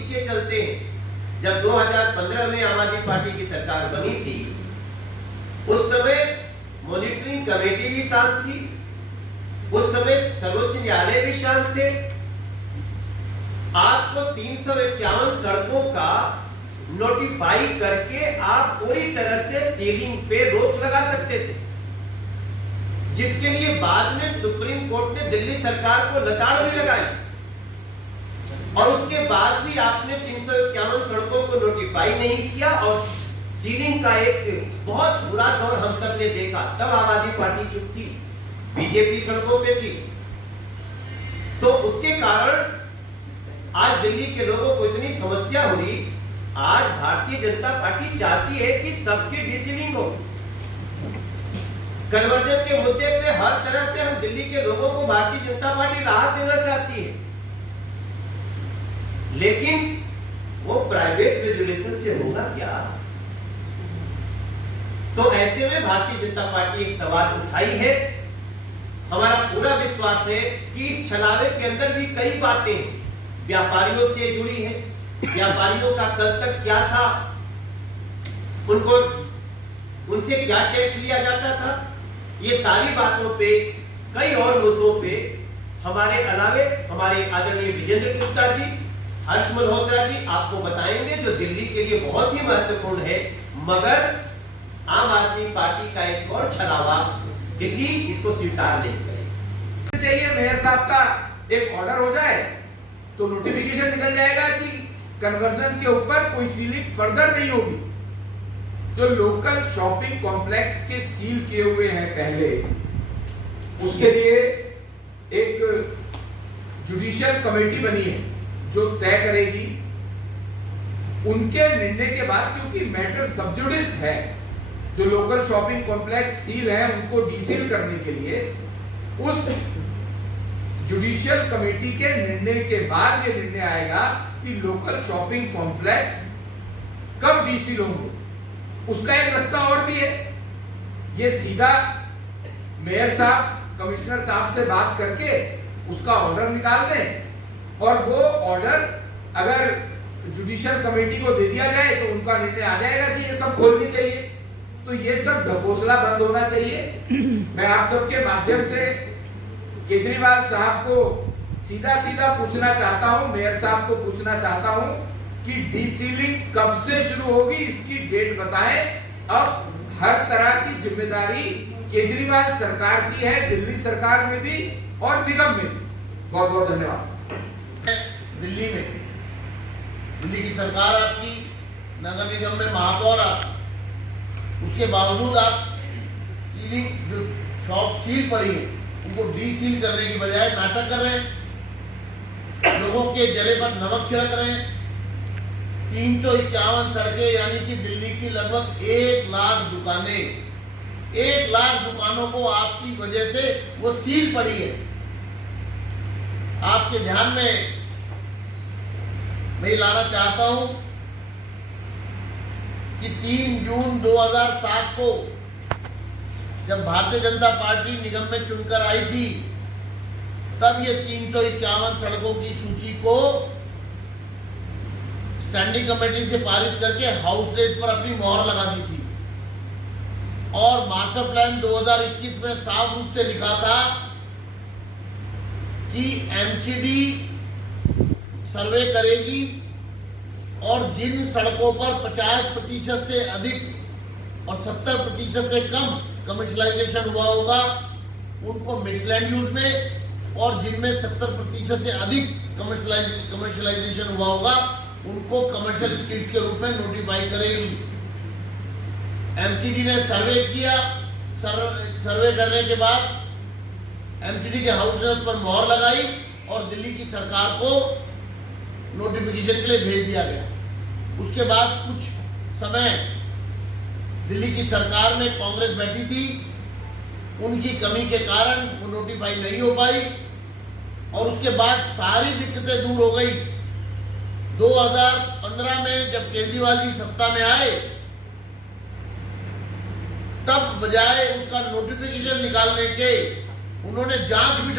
पीछे चलते हैं, जब 2015 में आम आदमी पार्टी की सरकार बनी थी, उस समय मॉनिटरिंग कमेटी भी शांत थी, उस समय सर्वोच्च न्यायालय भी शांत थे। आपको 351 सड़कों का नोटिफाई करके आप पूरी तरह से सीलिंग पे रोक लगा सकते थे, जिसके लिए बाद में सुप्रीम कोर्ट ने दिल्ली सरकार को नकार भी लगाई, और उसके बाद भी आपने 351 सड़कों को नोटिफाई नहीं किया और सीलिंग का एक बहुत बुरा दौर हम सब ने देखा। तब आम आदमी पार्टी चुप थी, बीजेपी सड़कों पे थी। तो उसके कारण आज दिल्ली के लोगों को इतनी समस्या हुई। आज भारतीय जनता पार्टी चाहती है कि सबकी डीसीलिंग हो। कन्वर्जन के मुद्दे पे हर तरह से हम दिल्ली के लोगों को भारतीय जनता पार्टी राहत देना चाहती है, लेकिन वो प्राइवेट रेजुलेशन से होगा क्या? तो ऐसे में भारतीय जनता पार्टी एक सवाल उठाई है। हमारा पूरा विश्वास है कि इस छलावे के अंदर भी कई बातें व्यापारियों से जुड़ी है। व्यापारियों का कल तक क्या था, उनसे क्या टैक्स लिया जाता था, ये सारी बातों पे, कई और मुद्दों पे हमारे अलावे हमारे आदरणीय विजेंद्र गुप्ता जी, हर्ष मल्होत्रा जी आपको बताएंगे, जो दिल्ली के लिए बहुत ही महत्वपूर्ण है। मगर आम आदमी पार्टी का एक और छलावा, दिल्ली इसको स्वीकार नहीं करेगी। चाहिए मेयर साहब का एक ऑर्डर हो जाए तो नोटिफिकेशन निकल जाएगा कि कन्वर्जन के ऊपर कोई सीलिंग फर्दर नहीं होगी। जो लोकल शॉपिंग कॉम्प्लेक्स के सील किए हुए हैं पहले, उसके लिए एक जुडिशियल कमेटी बनी है जो तय करेगी। उनके निर्णय के बाद, क्योंकि मैटर सब जुडिस है, जो लोकल शॉपिंग कॉम्प्लेक्स सील है उनको डीसील करने के लिए उस जुडिशियल कमेटी के निर्णय के बाद ये निर्णय आएगा कि लोकल शॉपिंग कॉम्प्लेक्स कब डीसील होंगे। उसका एक रास्ता और भी है, ये सीधा मेयर साहब, कमिश्नर साहब से बात करके उसका ऑर्डर निकाल दें, और वो ऑर्डर अगर जुडिशियल कमेटी को दे दिया जाए तो उनका निर्णय आ जाएगा कि ये सब खोलनी चाहिए। तो ये सब ढकोसला बंद होना चाहिए। मैं आप सबके माध्यम से केजरीवाल साहब को सीधा सीधा पूछना चाहता हूं, मेयर साहब को पूछना चाहता हूं कि डीसीलिंग कब से शुरू होगी, इसकी डेट बताएं। अब हर तरह की जिम्मेदारी केजरीवाल सरकार की है, दिल्ली सरकार में भी और निगम में भी। बहुत बहुत धन्यवाद। दिल्ली की सरकार आपकी, नगर निगम में महापौर आप, उसके बावजूद आप सीलिंग, जो शॉप सील पड़ी है उनको डीसील करने की बजाय नाटक कर रहे हैं, लोगों के जले पर नमक छिड़क रहे हैं। 351 सड़कें, यानी कि दिल्ली की लगभग 1 लाख दुकानें, 1 लाख दुकानों को आपकी वजह से वो सील पड़ी है। आपके ध्यान में मैं लाना चाहता हूं कि 3 जून 2007 को जब भारतीय जनता पार्टी निगम में चुनकर आई थी, तब ये 351 सड़कों की सूची को स्टैंडिंग कमेटी से पारित करके हाउस रेस पर अपनी मोहर लगा दी थी। और मास्टर प्लान 2021 में साफ रूप से लिखा था कि एमसीडी सर्वे करेगी और जिन सड़कों पर 50% से अधिक और 70% से कम कमर्शियलाइजेशन हुआ होगा उनको मिक्स लैंड यूज में, और जिनमें 70% से अधिक कमर्शियलाइजेशन हुआ होगा उनको कमर्शियल स्ट्रीट के रूप में नोटिफाई करेगी। एमटीडी ने सर्वे किया, सर्वे करने के बाद एमटीडी के हाउस ने उस पर मोहर लगाई और दिल्ली की सरकार को नोटिफिकेशन के लिए भेज दिया गया। उसके बाद कुछ समय दिल्ली की सरकार में कांग्रेस बैठी थी, उनकी कमी के कारण वो नोटिफाई नहीं हो पाई, और उसके बाद सारी दिक्कतें दूर हो गई। 2015 में जब केजरीवाल जी सत्ता में आए, तब बजाय उसका नोटिफिकेशन निकालने के उन्होंने जांच बिठाई।